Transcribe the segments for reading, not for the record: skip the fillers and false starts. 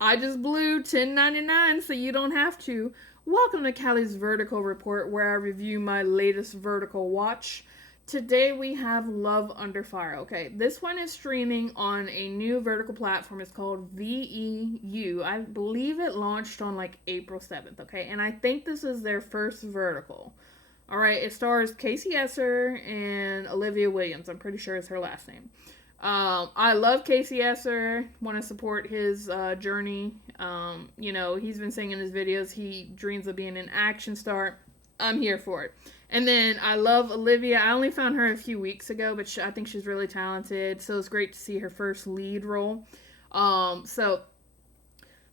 I just blew 10.99 so you don't have to. Welcome to Callie's Vertical Report, where I review my latest vertical watch. Today we have Love Under Fire. Okay, this one is streaming on a new vertical platform. It's called VEU. I believe it launched on like April 7th. Okay, and I think this is their first vertical. All right, it stars Casey Esser and Olivia Williams. I'm pretty sure it's her last name. I love Casey Esser. Want to support his journey. He's been saying in his videos he dreams of being an action star. I'm here for it. And then I love Olivia. I only found her a few weeks ago, but I think she's really talented. So it's great to see her first lead role. So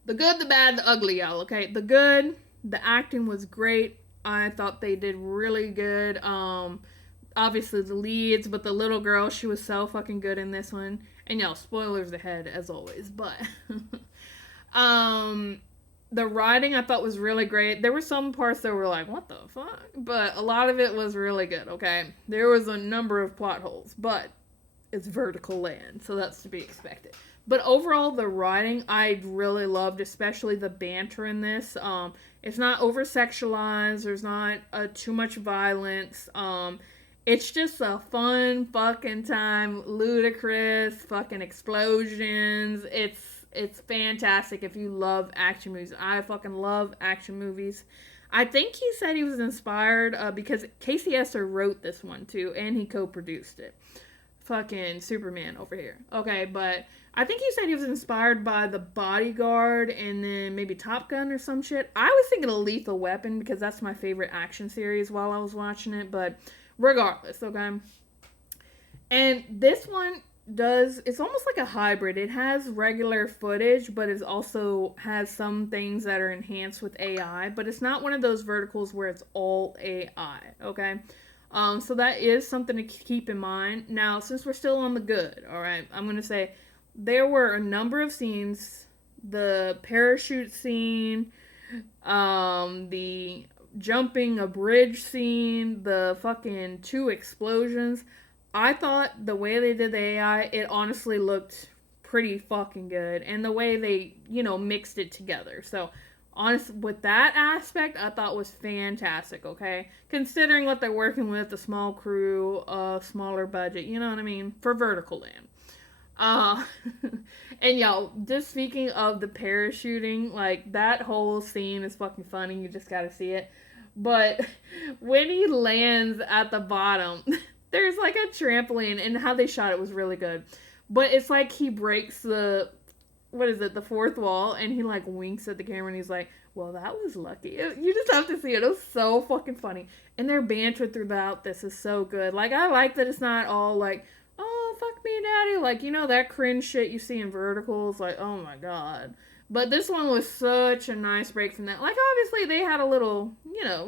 the good, the bad, the ugly, y'all. Okay, the good, the acting was great. I thought they did really good. Obviously the leads, but the little girl, she was so fucking good in this one. And y'all, spoilers ahead as always, but um the writing I thought was really great. There were some parts that were like, what the fuck? But a lot of it was really good, okay? There was a number of plot holes, but it's vertical land, so that's to be expected. But overall, the writing I really loved, especially the banter in this. It's not over sexualized. There's not too much violence. It's just a fun fucking time, ludicrous fucking explosions. It's fantastic if you love action movies. I fucking love action movies. I think he said he was inspired because Casey Esser wrote this one too, and he co-produced it. Fucking Superman over here. Okay, but I think he said he was inspired by The Bodyguard and then maybe Top Gun or some shit. I was thinking of Lethal Weapon because that's my favorite action series while I was watching it, but regardless, okay? And this one it's almost like a hybrid. It has regular footage, but it also has some things that are enhanced with AI, but it's not one of those verticals where it's all AI, okay? So that is something to keep in mind. Now, since we're still on the good, all right, I'm going to say there were a number of scenes. The parachute scene, the jumping a bridge scene, the fucking two explosions. I thought the way they did the AI, it honestly looked pretty fucking good. And the way they, mixed it together. So, honest with that aspect, I thought was fantastic, okay? Considering what they're working with, a small crew, a smaller budget, you know what I mean? For Vertical Land. Uh, and y'all, just speaking of the parachuting, like that whole scene is fucking funny. You just gotta see it. But when he lands at the bottom, there's like a trampoline, and how they shot it was really good. But it's like he breaks the fourth wall, and he like winks at the camera, and he's like, well, that was lucky. You just have to see it. It was so fucking funny. And their banter throughout this is so good. Like, I like that it's not all like, oh, fuck me, daddy. Like, that cringe shit you see in verticals. Like, oh my god. But this one was such a nice break from that. Like, obviously, they had a little,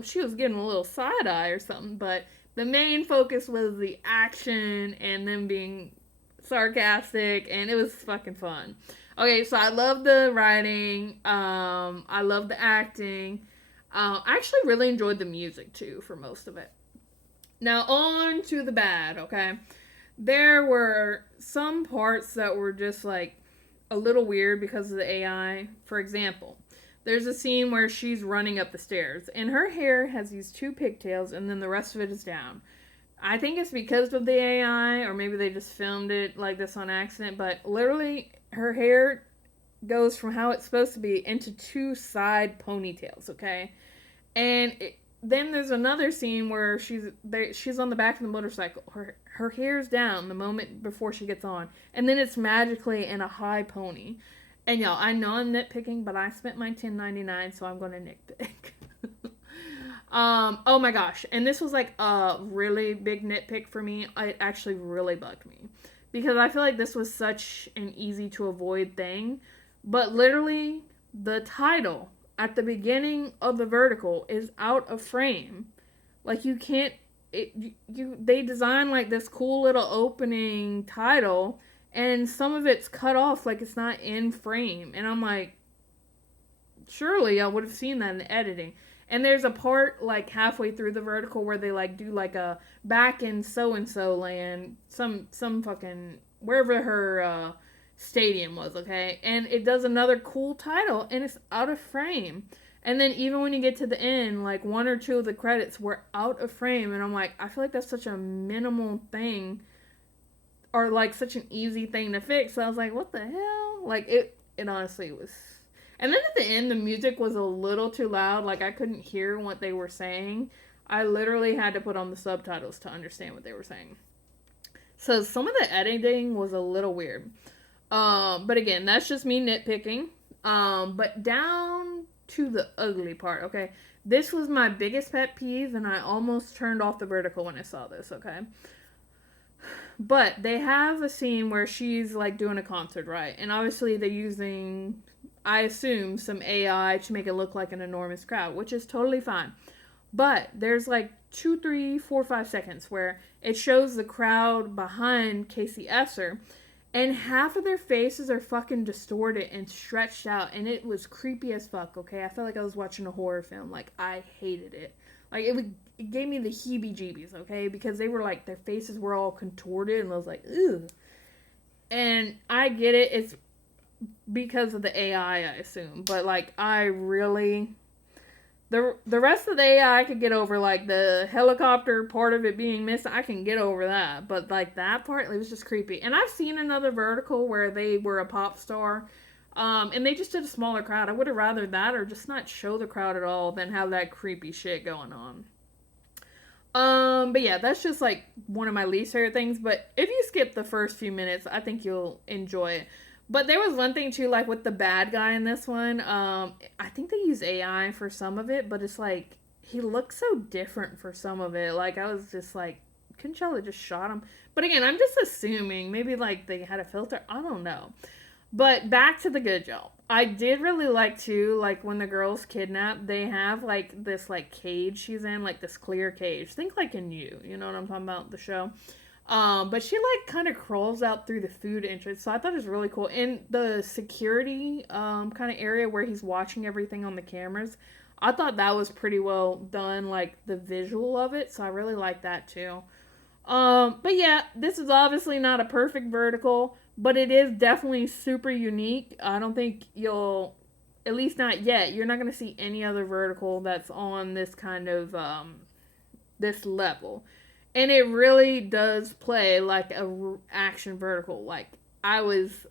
she was getting a little side eye or something, but the main focus was the action and them being sarcastic, and it was fucking fun. Okay, so I love the writing. I love the acting. I actually really enjoyed the music too for most of it. Now on to the bad. Okay, there were some parts that were just like a little weird because of the AI. For example, there's a scene where she's running up the stairs and her hair has these two pigtails and then the rest of it is down. I think it's because of the AI, or maybe they just filmed it like this on accident, but literally her hair goes from how it's supposed to be into two side ponytails, okay? And then there's another scene where she's on the back of the motorcycle. Her hair's down the moment before she gets on, and then it's magically in a high pony. And y'all, I know I'm nitpicking, but I spent my 10.99, so I'm gonna nitpick. Oh my gosh. And this was like a really big nitpick for me. It actually really bugged me. Because I feel like this was such an easy to avoid thing. But literally, the title at the beginning of the vertical is out of frame. Like you can't they design like this cool little opening title and some of it's cut off like it's not in frame. And I'm like, surely I would have seen that in the editing. And there's a part like halfway through the vertical where they like do like a back in so and so land, some fucking wherever her stadium was, okay? And it does another cool title, and it's Out of Frame. And then even when you get to the end, like one or two of the credits were out of frame, and I'm like, I feel like that's such a minimal thing, or like such an easy thing to fix. So I was like, what the hell? Like it honestly was. And then at the end, the music was a little too loud. Like I couldn't hear what they were saying. I literally had to put on the subtitles to understand what they were saying. So some of the editing was a little weird. But again, that's just me nitpicking. But down to the ugly part, okay? This was my biggest pet peeve, and I almost turned off the vertical when I saw this, okay? But they have a scene where she's like doing a concert, right? And obviously they're using, I assume, some AI to make it look like an enormous crowd, which is totally fine. But there's like 2, 3, 4, 5 seconds where it shows the crowd behind Casey Esser, and half of their faces are fucking distorted and stretched out, and it was creepy as fuck, okay? I felt like I was watching a horror film. Like, I hated it. Like, it gave me the heebie-jeebies, okay? Because they were like, their faces were all contorted, and I was like, ugh. And I get it. It's because of the AI, I assume. But, like, I really... The rest of the AI I could get over, like the helicopter part of it being missing. I can get over that, but like that part, it was just creepy. And I've seen another vertical where they were a pop star, and they just did a smaller crowd. I would have rather that or just not show the crowd at all than have that creepy shit going on. But yeah, that's just like one of my least favorite things. But if you skip the first few minutes, I think you'll enjoy it. But there was one thing too, like with the bad guy in this one. I think they use AI for some of it, but it's like he looks so different for some of it. Like I was just like, couldn't y'all have just shot him? But again, I'm just assuming maybe like they had a filter. I don't know. But back to the good job. I did really like too, like when the girl's kidnapped, they have like this like cage she's in, like this clear cage. Think like in You know what I'm talking about, the show. But she like kind of crawls out through the food entrance, so I thought it was really cool. In the security kind of area where he's watching everything on the cameras, I thought that was pretty well done, like the visual of it. So I really like that too. But yeah, this is obviously not a perfect vertical, but it is definitely super unique. I don't think you'll, at least not yet, you're not gonna see any other vertical that's on this kind of this level. And it really does play like a action vertical. Like I was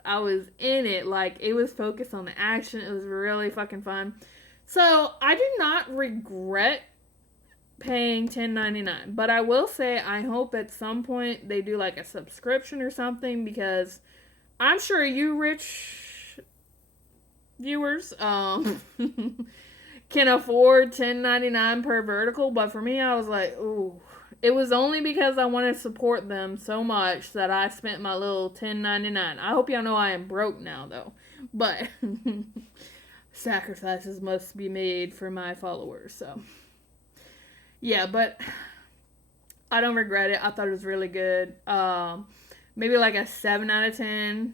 in it. Like it was focused on the action. It was really fucking fun. So I do not regret paying $10.99, but I will say I hope at some point they do like a subscription or something, because I'm sure you rich viewers can afford $10.99 per vertical, but for me I was like, ooh. It was only because I wanted to support them so much that I spent my little $10.99. I hope y'all know I am broke now, though. But sacrifices must be made for my followers, so. Yeah, but I don't regret it. I thought it was really good. Maybe like a 7 out of 10.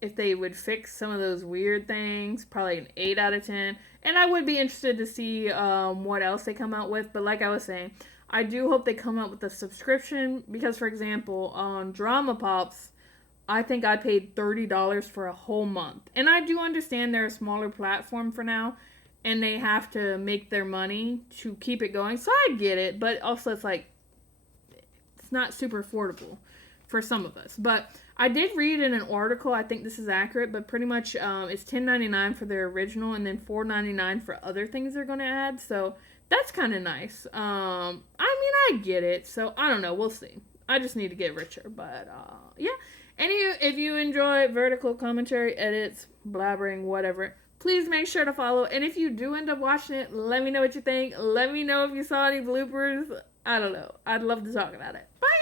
If they would fix some of those weird things, probably an 8 out of 10. And I would be interested to see what else they come out with. But like I was saying, I do hope they come out with a subscription, because, for example, on Drama Pops, I think I paid $30 for a whole month. And I do understand they're a smaller platform for now, and they have to make their money to keep it going. So I get it, but also it's like, it's not super affordable for some of us. But I did read in an article, I think this is accurate, but pretty much it's $10.99 for their original and then $4.99 for other things they're going to add. So that's kind of nice. I mean, I get it. So I don't know. We'll see. I just need to get richer. But yeah. If you enjoy vertical commentary, edits, blabbering, whatever, please make sure to follow. And if you do end up watching it, let me know what you think. Let me know if you saw any bloopers. I don't know. I'd love to talk about it. Bye.